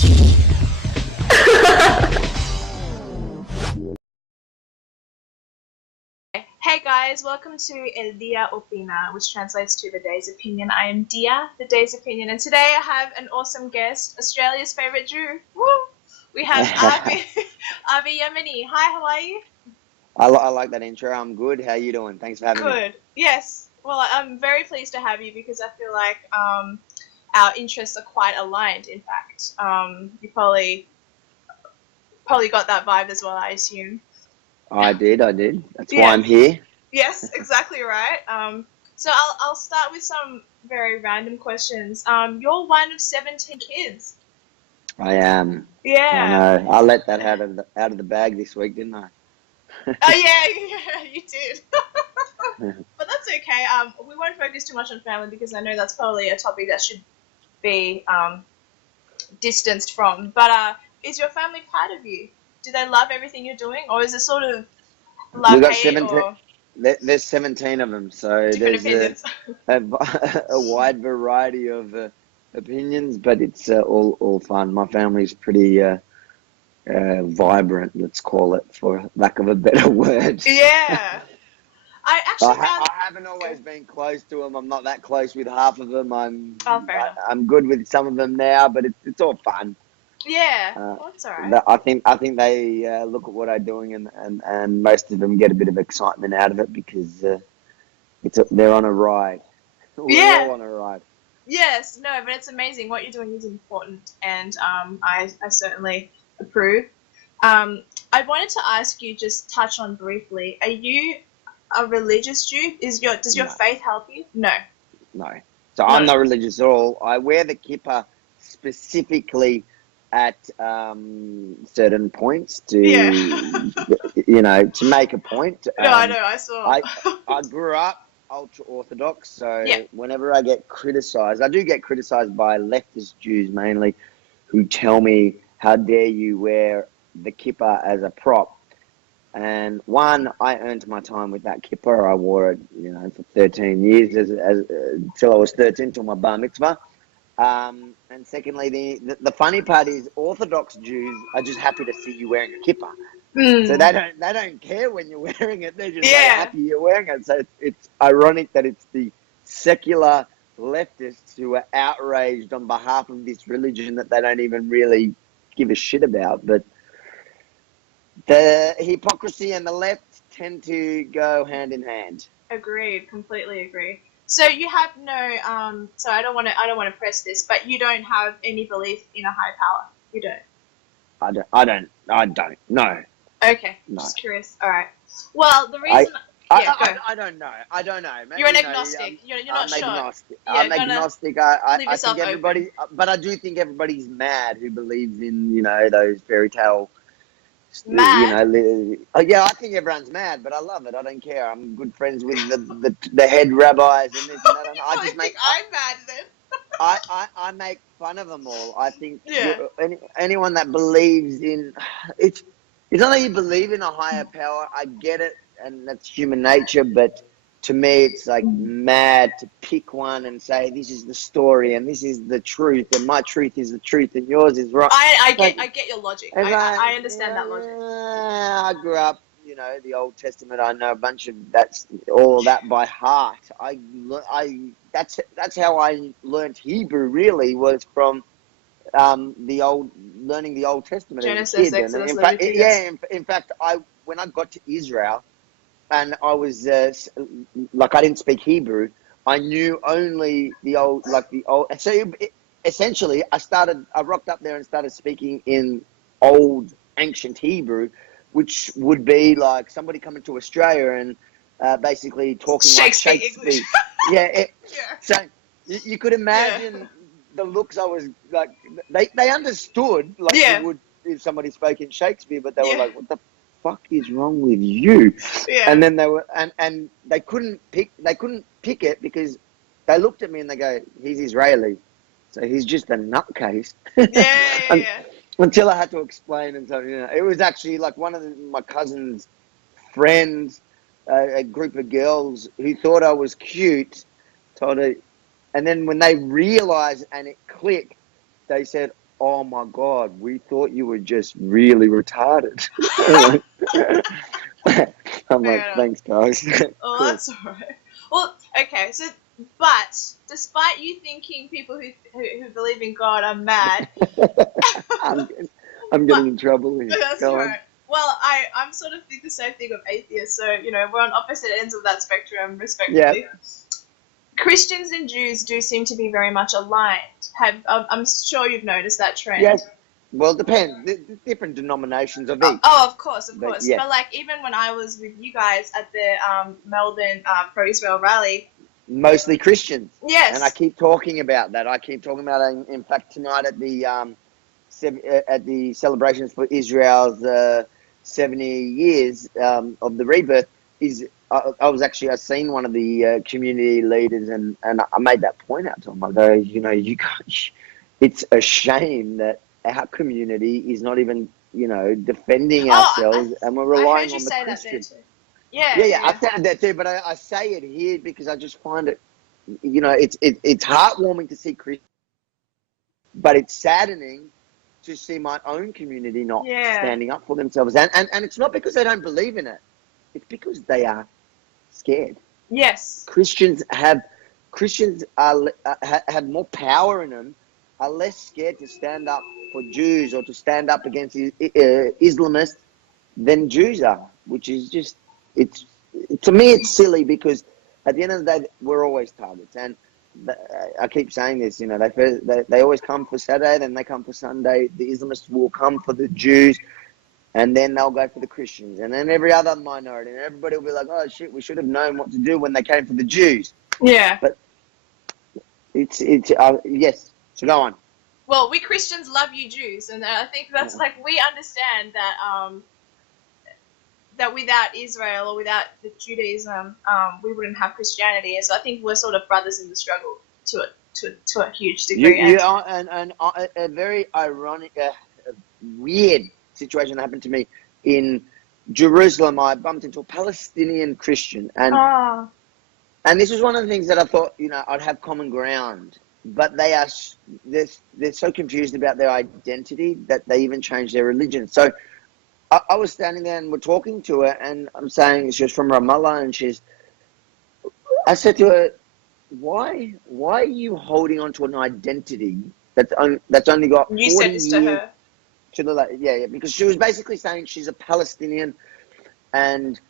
Hey guys, welcome to El Dia Opina, which translates to The Day's Opinion. I am Dia, The Day's Opinion, and today I have an awesome guest, Australia's favourite Jew. Woo! We have Avi Yemini. Hi, how are you? I like that intro. I'm good. How you doing? Thanks for having me. Good. Yes. Well, I'm very pleased to have you because I feel like our interests are quite aligned. In fact, you probably got that vibe as well, I assume. I did. That's why I'm here. Yes, exactly right. So I'll start with some very random questions. You're one of 17 kids. I am. Yeah. I know. I let that out of the bag this week, didn't I? Oh yeah, you did. But that's okay. We won't focus too much on family because I know that's probably a topic that should be distanced from. But is your family proud of you? Do they love everything you're doing, or is it sort of love We got hate 17. or There's 17 of them, so different there's opinions? a wide variety of opinions, but it's all fun. My family's pretty vibrant, let's call it, for lack of a better word. Yeah. I actually found. I haven't always been close to them. I'm not that close with half of them. Oh, fair enough. I'm good with some of them now, but it's all fun. Yeah, well, that's all right. I think they look at what I'm doing, and most of them get a bit of excitement out of it because they're on a ride. We're Yeah. all on a ride. Yes, no, but it's amazing. What you're doing is important, and I certainly approve. I wanted to ask you, just touch on briefly. Are you a religious Jew? Does your No. faith help you? No. No. So I'm not religious at all. I wear the kippah specifically at certain points to, to make a point. No, I know. I saw. I grew up ultra orthodox, so Yeah. whenever I get criticised, I do get criticised by leftist Jews mainly, who tell me, "How dare you wear the kippah as a prop?" And one, I earned my time with that kippah. I wore it, for 13 years till I was 13, till my bar mitzvah. And secondly, the funny part is Orthodox Jews are just happy to see you wearing a kippah. So they don't care when you're wearing it. They're just happy you're wearing it. So it's ironic that it's the secular leftists who are outraged on behalf of this religion that they don't even really give a shit about. But the hypocrisy and the left tend to go hand in hand. Agreed. Completely agree. So you have no. So I don't want to press this, but you don't have any belief in a high power. You don't. I don't. No. Okay. No. Just curious. All right. Well, the reason. I don't know. Maybe, You're an agnostic. You're not sure. Agnostic. Yeah, I'm agnostic. I yourself think everybody, but I do think everybody's mad who believes in those fairy tale. Mad? Yeah, I think everyone's mad, but I love it. I don't care. I'm good friends with the head rabbis and this and that. And I just make. I'm mad then. I make fun of them all. I think anyone that believes in it's not that you believe in a higher power. I get it, and that's human nature. But to me, it's like mad to pick one and say this is the story and this is the truth, and my truth is the truth and yours is right. I get your logic. I understand that logic. I grew up, the Old Testament. I know a bunch of all of that by heart. That's how I learned Hebrew. Really, was from learning the Old Testament Genesis, as a kid. Exodus, In Leviticus. in fact, when I got to Israel, and I was I didn't speak Hebrew. I knew only the old. So essentially, I rocked up there and started speaking in old ancient Hebrew, which would be like somebody coming to Australia and basically talking like Shakespeare. So you could imagine the looks I was like. They understood you would if somebody spoke in Shakespeare, but they were like, "What the fuck is wrong with you?" And then they were and they couldn't pick it because they looked at me and they go, "He's Israeli, so he's just a nutcase." Until I had to explain, and so it was actually like one of my cousin's friends, a group of girls who thought I was cute, told her, and then when they realized and it clicked, they said, oh my God, we thought you were just really retarded. I'm Fair like, enough. thanks, guys. Oh, Cool. that's alright. Well, okay, so, but despite you thinking people who believe in God are mad, I'm, I'm but getting in trouble here. that's Go on. right. Well, I'm sort of think the same thing of atheists, so we're on opposite ends of that spectrum, Yeah. respectively. Christians and Jews do seem to be very much aligned. I'm sure you've noticed that trend. Yes. Well, it depends. Different denominations of each. Oh, of course, of But course. yeah, But like even when I was with you guys at the Melbourne pro-Israel rally, mostly Christians. yes, And I keep talking about that. I keep talking about it. In fact, tonight at the celebrations for Israel's 70 years of the rebirth, I seen one of the community leaders, and I made that point out to him. I go, you guys, it's a shame that our community is not even, defending ourselves, and we're I relying heard you on the say that there Christians. too. Yeah, Yeah, I said that too, but I say it here because I just find it, it's heartwarming to see Christians, but it's saddening to see my own community not standing up for themselves. And it's not because they don't believe in it. It's because they are scared. Yes. Christians have more power in them, are less scared to stand up for Jews or to stand up against Islamists than Jews are, which is just, to me, it's silly because at the end of the day, we're always targets. And I keep saying this, they always come for Saturday, then they come for Sunday. The Islamists will come for the Jews, and then they'll go for the Christians, and then every other minority, and everybody will be like, oh shit, we should have known what to do when they came for the Jews. Yeah. But it's yes. So go on. Well, we Christians love you Jews, and I think that's like we understand that that without Israel or without the Judaism, we wouldn't have Christianity. And so I think we're sort of brothers in the struggle to a huge degree. You are, and a very ironic, weird situation happened to me in Jerusalem. I bumped into a Palestinian Christian, and this was one of the things that I thought, I'd have common ground. But they're so confused about their identity that they even changed their religion. So I was standing there and we're talking to her, and I'm saying she was from Ramallah, and I said to her, why are you holding on to an identity that's only got 40 You said this to her. To the yeah, because she was basically saying she's a Palestinian, and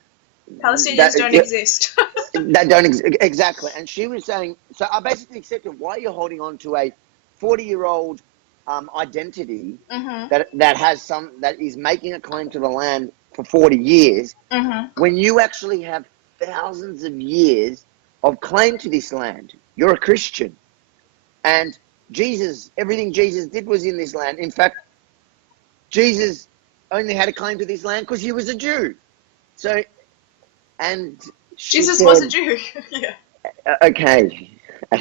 Palestinians don't exist. That don't exactly. And she was saying, so I basically accepted, why are you holding on to a 40-year-old identity that is making a claim to the land for 40 years when you actually have thousands of years of claim to this land? You're a Christian, and everything Jesus did was in this land. In fact, Jesus only had a claim to this land because he was a Jew. So, and Jesus said, was a Jew. Yeah. Okay.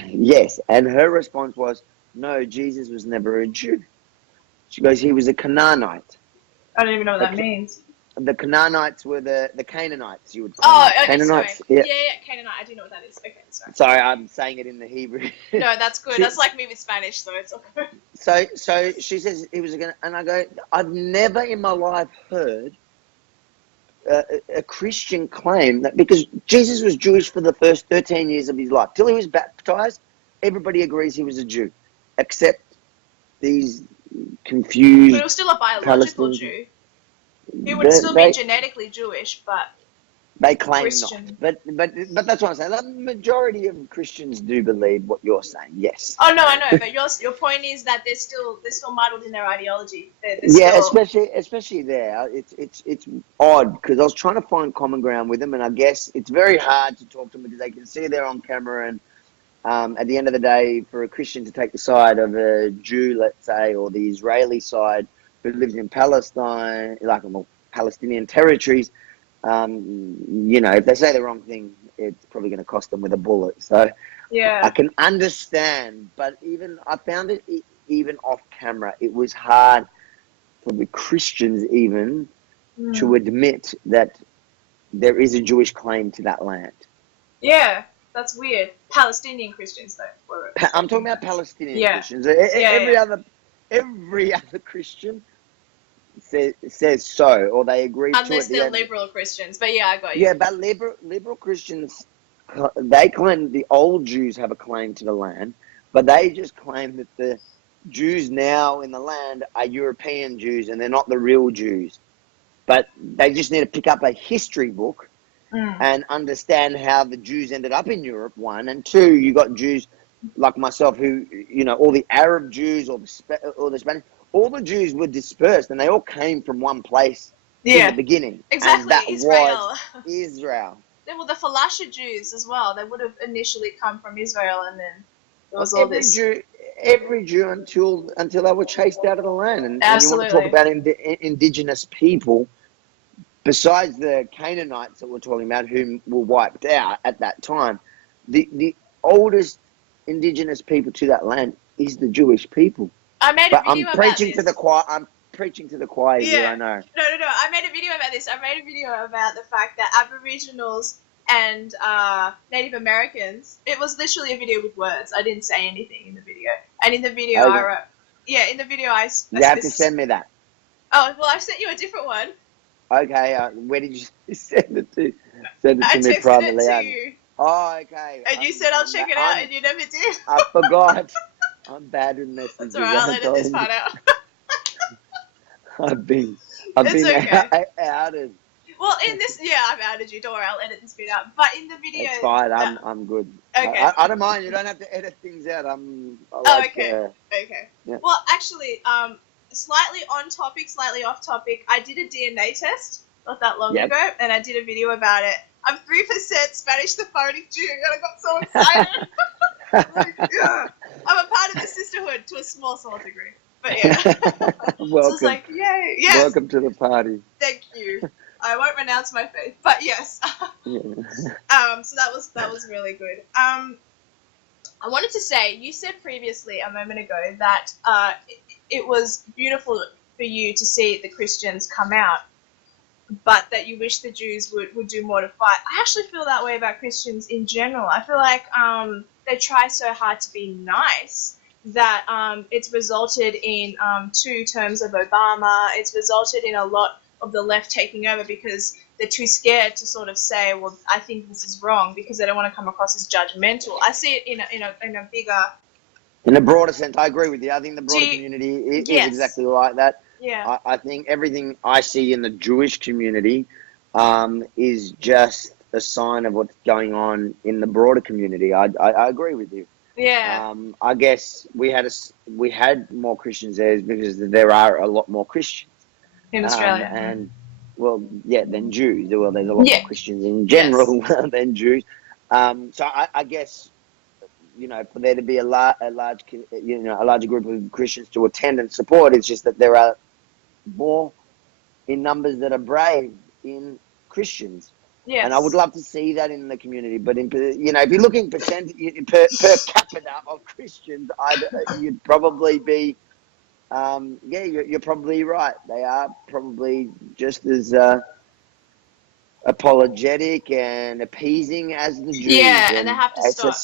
Yes. And her response was, no, Jesus was never a Jew. She goes, he was a Canaanite. I don't even know what that means. The Canaanites were the Canaanites, you would call them. Okay, Canaanites. sorry. Yeah, Canaanite. I do know what that is. Okay, sorry. Sorry, I'm saying it in the Hebrew. No, that's good. That's like me with Spanish, so it's all good. So she says he was and I go, I've never in my life heard a Christian claim that, because Jesus was Jewish for the first 13 years of his life. Till he was baptized, everybody agrees he was a Jew, except these confused. But it was still a biological Jew. He would still be genetically Jewish, but they claim Christian. not. But that's what I'm saying. The majority of Christians do believe what you're saying. Yes. Oh no, I know. But your point is that they're still muddled in their ideology. Especially there. It's odd because I was trying to find common ground with them, and I guess it's very hard to talk to them because they can see they're on camera, and at the end of the day, for a Christian to take the side of a Jew, let's say, or the Israeli side who lives in Palestine, Palestinian territories, if they say the wrong thing, it's probably going to cost them with a bullet. So yeah, I can understand, but I found it even off camera, it was hard for the Christians even to admit that there is a Jewish claim to that land. Yeah, that's weird. Palestinian Christians, though. I'm talking about Palestinian Christians. Every other every other Christian says so, or they agree to it. Unless they're liberal Christians. But yeah, I got you. Yeah, but liberal Christians, they claim the old Jews have a claim to the land, but they just claim that the Jews now in the land are European Jews and they're not the real Jews. But they just need to pick up a history book and understand how the Jews ended up in Europe, one. And two, you got Jews like myself who, all the Arab Jews or the Spanish, all the Jews were dispersed and they all came from one place in the beginning. Exactly, and that Israel. Was Israel. There were the Falasha Jews as well. They would have initially come from Israel, and then there was all this. Every Jew until they were chased out of the land. And you want to talk about indigenous people, besides the Canaanites that we're talking about, whom were wiped out at that time, the oldest indigenous people to that land is the Jewish people. I made a video about this. I'm preaching to the choir here, I know. No. I made a video about this. I made a video about the fact that Aboriginals and Native Americans, it was literally a video with words. I didn't say anything in the video. And in the video I wrote, in the video I you have to send me that. Oh, well, I've sent you a different one. Okay, where did you send it to? Send it to me privately. I texted it to you. Oh, okay. And you said I'll check it out, and you never did. I forgot. I'm bad with messages. That's alright, I'll edit this part out. I've been okay. outed. Well, in this, I've outed you. Don't worry, I'll edit this bit out. But in the video, it's fine. I'm good. Okay. I don't mind. You don't have to edit things out. Okay. Yeah. Well, actually, slightly on topic, slightly off topic. I did a DNA test not that long ago, and I did a video about it. I'm 3% Spanish the phonic Jew, and I got so excited. I'm a part of the sisterhood to a small degree. But yeah. Welcome. So it's like, yay. Yes. Welcome to the party. Thank you. I won't renounce my faith, but yes. Yeah. So that was really good. I wanted to say, you said previously a moment ago that it was beautiful for you to see the Christians come out, but that you wish the Jews would do more to fight. I actually feel that way about Christians in general. I feel like they try so hard to be nice that it's resulted in 2 terms of Obama. It's resulted in a lot of the left taking over because they're too scared to sort of say, well, I think this is wrong, because they don't want to come across as judgmental. I see it in a bigger... In a broader sense, I agree with you. I think the broader community is exactly like that. Yeah. I think everything I see in the Jewish community is just a sign of what's going on in the broader community. I agree with you. Yeah. I guess we had more Christians there because there are a lot more Christians in Australia. Than Jews. Well, there's a lot more Christians in general than Jews. So I guess, for there to be a larger group of Christians to attend and support, it's just that there are more in numbers that are brave in Christians. Yes. And I would love to see that in the community. But if you're looking per capita of Christians, you'd probably be, you're probably right. They are probably just as apologetic and appeasing as the Jews. Yeah, and they have to stop.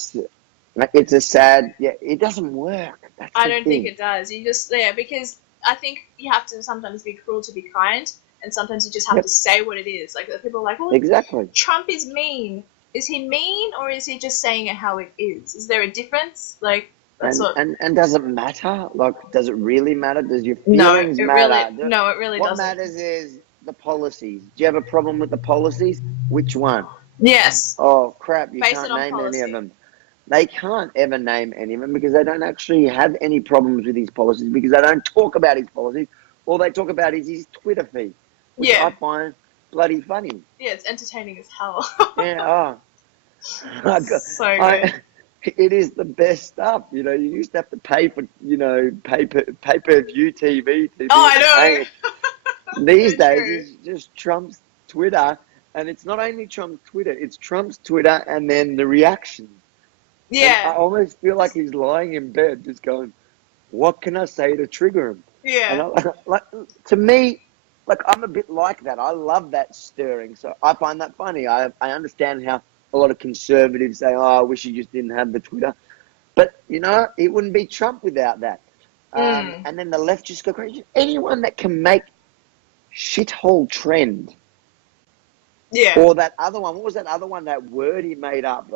It's a sad. Yeah, it doesn't work. I don't think it does. You just because I think you have to sometimes be cruel to be kind. And sometimes you just have to say what it is. Like, people are like, well, exactly. Trump is mean. Is he mean, or is he just saying it how it is? Is there a difference? Like, and does it matter? Like, does it really matter? Does your feelings matter? It really doesn't. What matters is the policies. Do you have a problem with the policies? Which one? Yes. Oh, crap, you can't name any of them. They can't ever name any of them because they don't actually have any problems with his policies, because they don't talk about his policies. All they talk about is his Twitter feed. Which I find bloody funny. Yeah, it's entertaining as hell. So good. It is the best stuff. You used to have to pay for, pay-per-view TV. Oh, I know. These days, it's just Trump's Twitter, and it's not only Trump's Twitter, it's Trump's Twitter and then the reactions. Yeah. And I almost feel like he's lying in bed just going, what can I say to trigger him? Yeah. And to me, I'm a bit like that. I love that stirring. So I find that funny. I understand how a lot of conservatives say, I wish he just didn't have the Twitter. But, it wouldn't be Trump without that. And then the left just go crazy. Anyone that can make shithole trend. Yeah. Or that other one. What was that other one? That word he made up.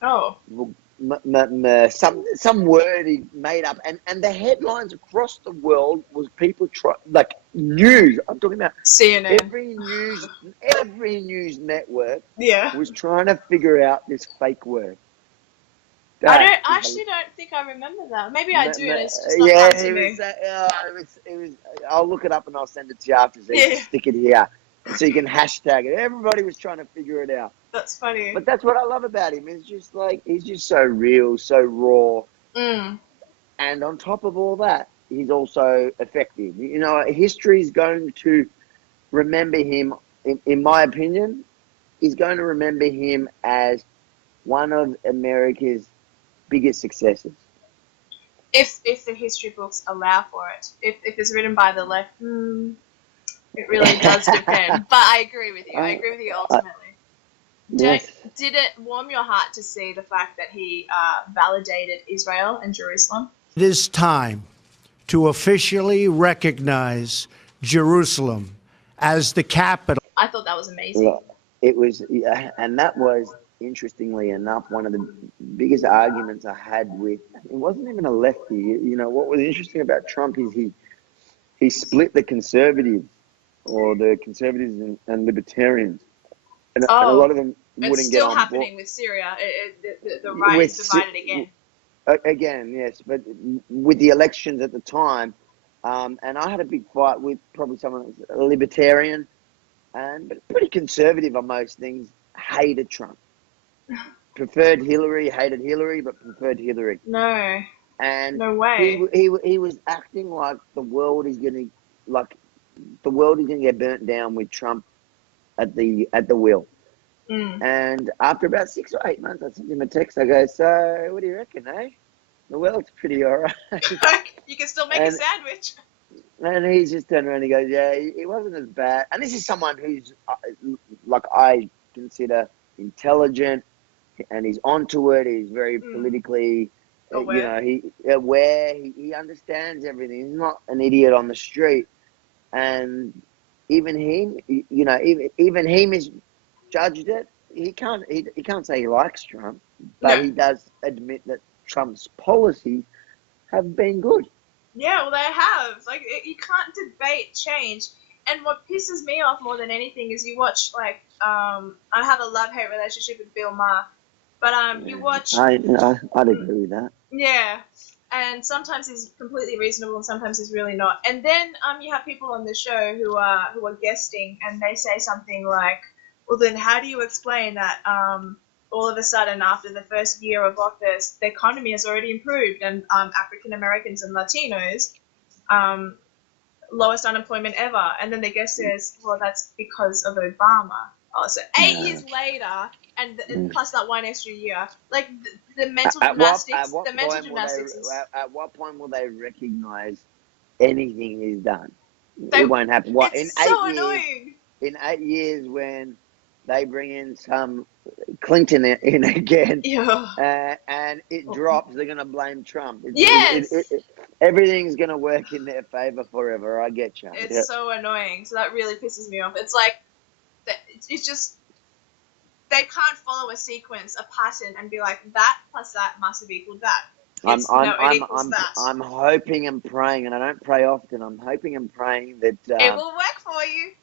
Some word he made up, and the headlines across the world was people like news. I'm talking about CNN. every news network Yeah. was trying to figure out this fake word. I actually don't think I remember that. Maybe I do, and it's just not yeah, come to me. it was. I'll look it up and I'll send it to you after, so you can Yeah. stick it here, so you can hashtag it. Everybody was trying to figure it out. That's funny. But that's what I love about him. It's just like he's just so real, so raw, and on top of all that, he's also effective. You know, history is going to remember him. In my opinion, is going to remember him as one of America's biggest successes. If the history books allow for it. If it's written by the left, it really does depend. But I agree with you. I agree with you ultimately. Yes. Did it warm your heart to see the fact that he validated Israel and Jerusalem? It is time to officially recognize Jerusalem as the capital. I thought that was amazing. Look, it was, and that was, interestingly enough, one of the biggest arguments I had with. It wasn't even a lefty. You know, what was interesting about Trump is he split the conservatives, or the conservatives and libertarians, and a lot of them wouldn't get on board. It's still happening with Syria. The right is divided again. Again, yes, but with the elections at the time, and I had a big fight with probably someone that was a libertarian, but pretty conservative on most things, hated Trump. Preferred Hillary, hated Hillary, but preferred Hillary. No. And no way. He was acting like the world is going to get burnt down with Trump at the wheel. And after about 6 or 8 months, I sent him a text. I go, so what do you reckon, eh? The world's pretty all right. You can still make a sandwich. And he's just turned around and he goes, yeah, it wasn't as bad. And this is someone who's, like, I consider intelligent, and he's onto it. He's very politically, aware. He understands everything. He's not an idiot on the street. And even him, even he misjudged it. He can't say he likes Trump, but he does admit that Trump's policies have been good. Yeah, well, they have. Like, you can't debate change. And what pisses me off more than anything is you watch, like, I have a love-hate relationship with Bill Maher, but you watch. I'd agree with that. Yeah, and sometimes he's completely reasonable, and sometimes he's really not. And then you have people on the show who are guesting, and they say something like, "Well, then how do you explain that all of a sudden after the first year of office, the economy has already improved, and African Americans and Latinos." Lowest unemployment ever, and then the guest says, "Well, that's because of Obama." Oh, so 8 years later, and plus that one extra year, like the mental gymnastics. At what point will they recognize anything he's done? It won't happen. It's so annoying. In 8 years, when they bring in some Clinton in again, and it drops, they're going to blame Trump. Everything's going to work in their favor forever. I get you. It's so annoying. So that really pisses me off. It's like, it's just, they can't follow a sequence, a pattern, and be like, that plus that must have equaled that. I'm hoping and praying, and I don't pray often. I'm hoping and praying that it will work for you.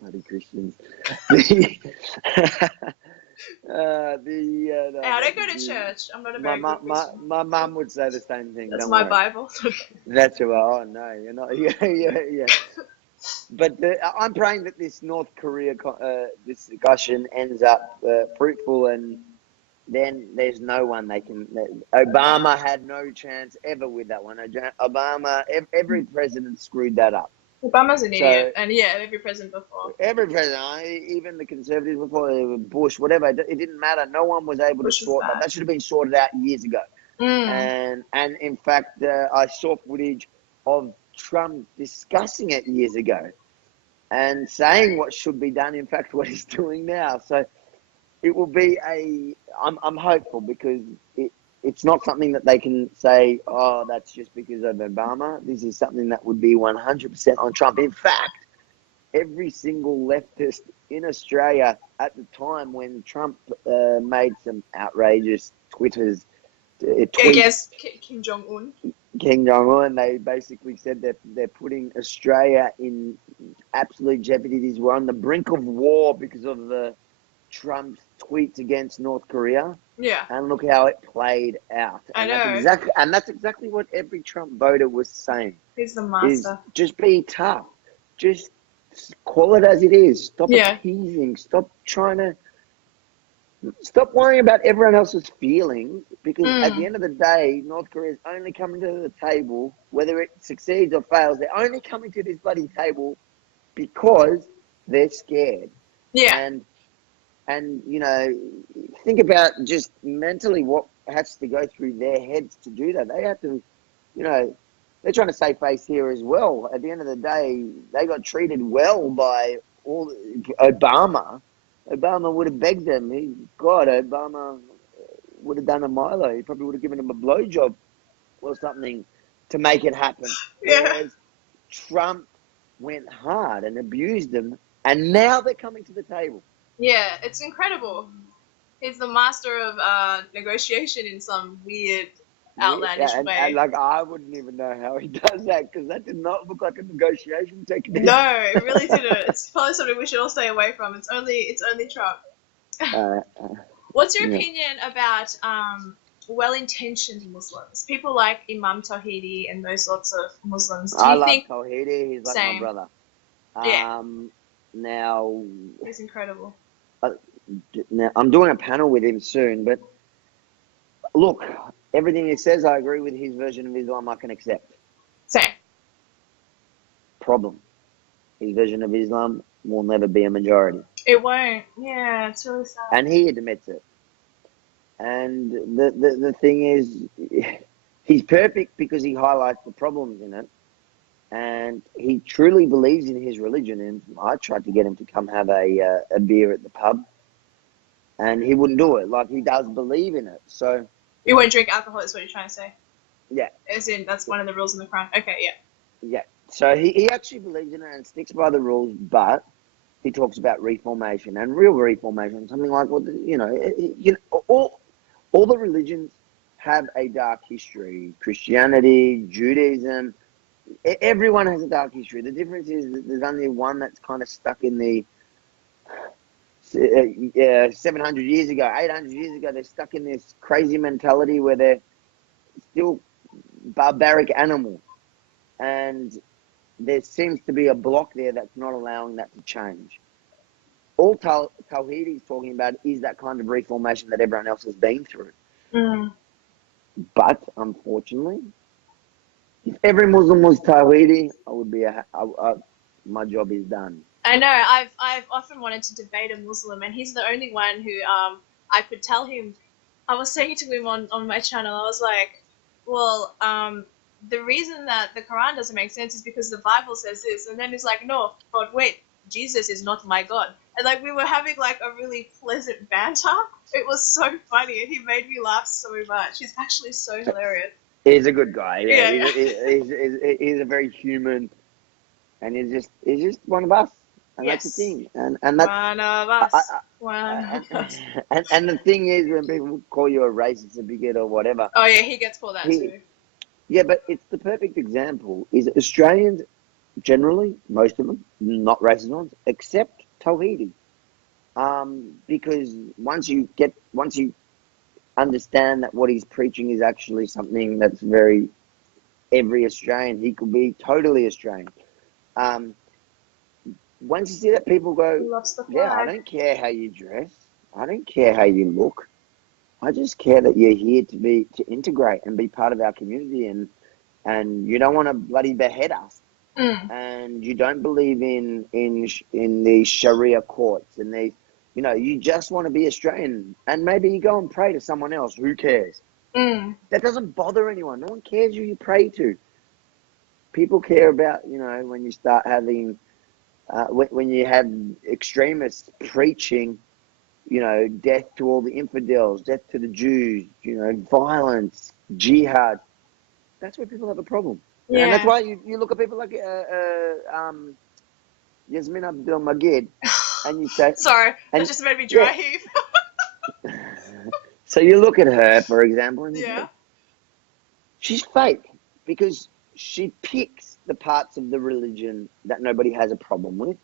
Bloody Christians. I don't go to church. I'm not a very good Christian. My mum would say the same thing. That's my Bible. That's who. Oh no, you're not. Yeah. But I'm praying that this North Korea discussion ends up fruitful, and then there's no one they can. Obama had no chance ever with that one. Obama, every president screwed that up. Obama's an idiot, and every president before. Every president, even the conservatives before, Bush, whatever, it didn't matter. No one was able to sort that. That should have been sorted out years ago. And in fact, I saw footage of Trump discussing it years ago and saying what should be done. In fact, what he's doing now. So it will be I'm hopeful, because it's not something that they can say, oh, that's just because of Obama. This is something that would be 100% on Trump. In fact, every single leftist in Australia at the time when Trump made some outrageous tweets, Against Kim Jong-un. Kim Jong-un, they basically said that they're putting Australia in absolute jeopardy. We're on the brink of war because of Trump's tweets against North Korea. Yeah. And look how it played out. I And know. that's exactly what every Trump voter was saying. He's the master. Is just be tough. Just call it as it is. Stop Yeah. appeasing. Stop worrying about everyone else's feelings, because at the end of the day, North Korea is only coming to the table, whether it succeeds or fails, they're only coming to this bloody table because they're scared. Yeah. And you know, think about just mentally what has to go through their heads to do that. They have to, you know, they're trying to save face here as well. At the end of the day, they got treated well by Obama. Obama would have begged them. Obama would have done a Milo. He probably would have given him a blowjob or something to make it happen. Yeah. Whereas Trump went hard and abused them, and now they're coming to the table. Yeah, it's incredible. He's the master of negotiation in some weird, outlandish way. And like, I wouldn't even know how he does that, because that did not look like a negotiation technique. No, it really didn't. It's probably something we should all stay away from. It's only Trump. What's your opinion about well-intentioned Muslims? People like Imam Tawhidi and those sorts of Muslims. Do you think Tawhidi. He's like same. my brother. Yeah. Now, he's incredible. now I'm doing a panel with him soon, but look, everything he says, I agree with. His version of Islam I can accept. Same. Problem. His version of Islam will never be a majority. It won't. Yeah, it's really sad. And he admits it. And the thing is, he's perfect because he highlights the problems in it. And he truly believes in his religion. And I tried to get him to come have a beer at the pub, and he wouldn't do it. Like, he does believe in it. So You won't drink alcohol, is what you're trying to say? yeah. As in, that's one of the rules in the Quran. Okay, yeah. Yeah. So he actually believes in it and sticks by the rules, but he talks about reformation and real reformation, something like, well, you know, all the religions have a dark history. Christianity, Judaism, everyone has a dark history. The difference is that there's only one that's kind of stuck in the 700 years ago, 800 years ago. They're stuck in this crazy mentality where they're still barbaric animals. And there seems to be a block there that's not allowing that to change. All Tawhidi is talking about is that kind of reformation that everyone else has been through. But unfortunately, if every Muslim was Tawhidi, I would be my job is done. I know. I've often wanted to debate a Muslim, and he's the only one who I could tell him. I was saying to him on my channel, I was like, well, the reason that the Quran doesn't make sense is because the Bible says this. And then he's like, no, but wait, Jesus is not my God. And like, we were having like a really pleasant banter. It was so funny, and he made me laugh so much. He's actually so hilarious. He's a good guy. Yeah, Yeah. He's a very human, and he's just one of us. And Yes. that's the thing. And that's One of us. One of us. and the thing is, when people call you a racist, a bigot, or whatever. Oh yeah, he gets called that too. Yeah, but it's the perfect example. Is Australians generally, most of them, not racist ones, except Tawhidi. Because once you understand that what he's preaching is actually something that's every Australian, he could be totally Australian. Once you see that, people go, yeah, I don't care how you dress. I don't care how you look. I just care that you're here to integrate and be part of our community, and you don't want to bloody behead us. And you don't believe in the Sharia courts and these, you know, you just want to be Australian, and maybe you go and pray to someone else. Who cares? That doesn't bother anyone. No one cares who you pray to. People care about, you know, when you start having, when you have extremists preaching you know, death to all the infidels, death to the Jews, you know, violence, jihad. That's where people have a problem. And that's Yeah. why you look at people like Yasmin Abdul Magid, and you say, Sorry, that and just made me yeah, dry heave. so you look at her, for example, and you Yeah. say, she's fake because she picks the parts of the religion that nobody has a problem with,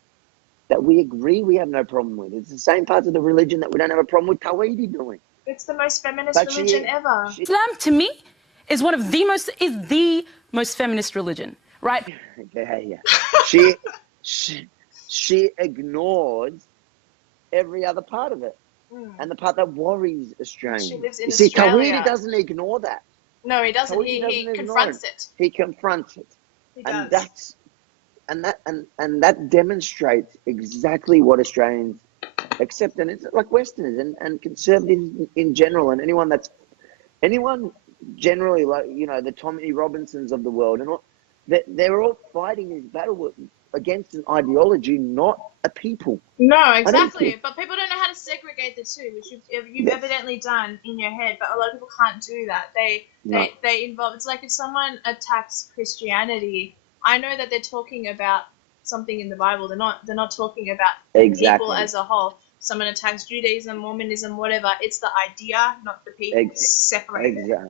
that we agree we have no problem with. It's the same parts of the religion that we don't have a problem with Tawhidi doing. It's the most feminist But religion ever. Islam, to me, is the most feminist religion, right? She ignores every other part of it, and the part that worries She Australians. lives in You see, Australia. Tawhidi doesn't ignore that. No, he doesn't. Tawhidi He doesn't confronts it. He confronts it, He and does. that demonstrates exactly what Australians accept, and it's like Westerners and conservatives in general, and anyone generally, like, you know, the Tommy Robinsons of the world, and all, they're all fighting this battle against an ideology, not a people. No, exactly. But people don't know how to segregate the two, which you've evidently done in your head. But a lot of people can't do that. They involve. It's like if someone attacks Christianity, I know that they're talking about something in the Bible. They're not talking about people as a whole. Someone attacks Judaism, Mormonism, whatever. It's the idea, not the people. Separate. Exactly.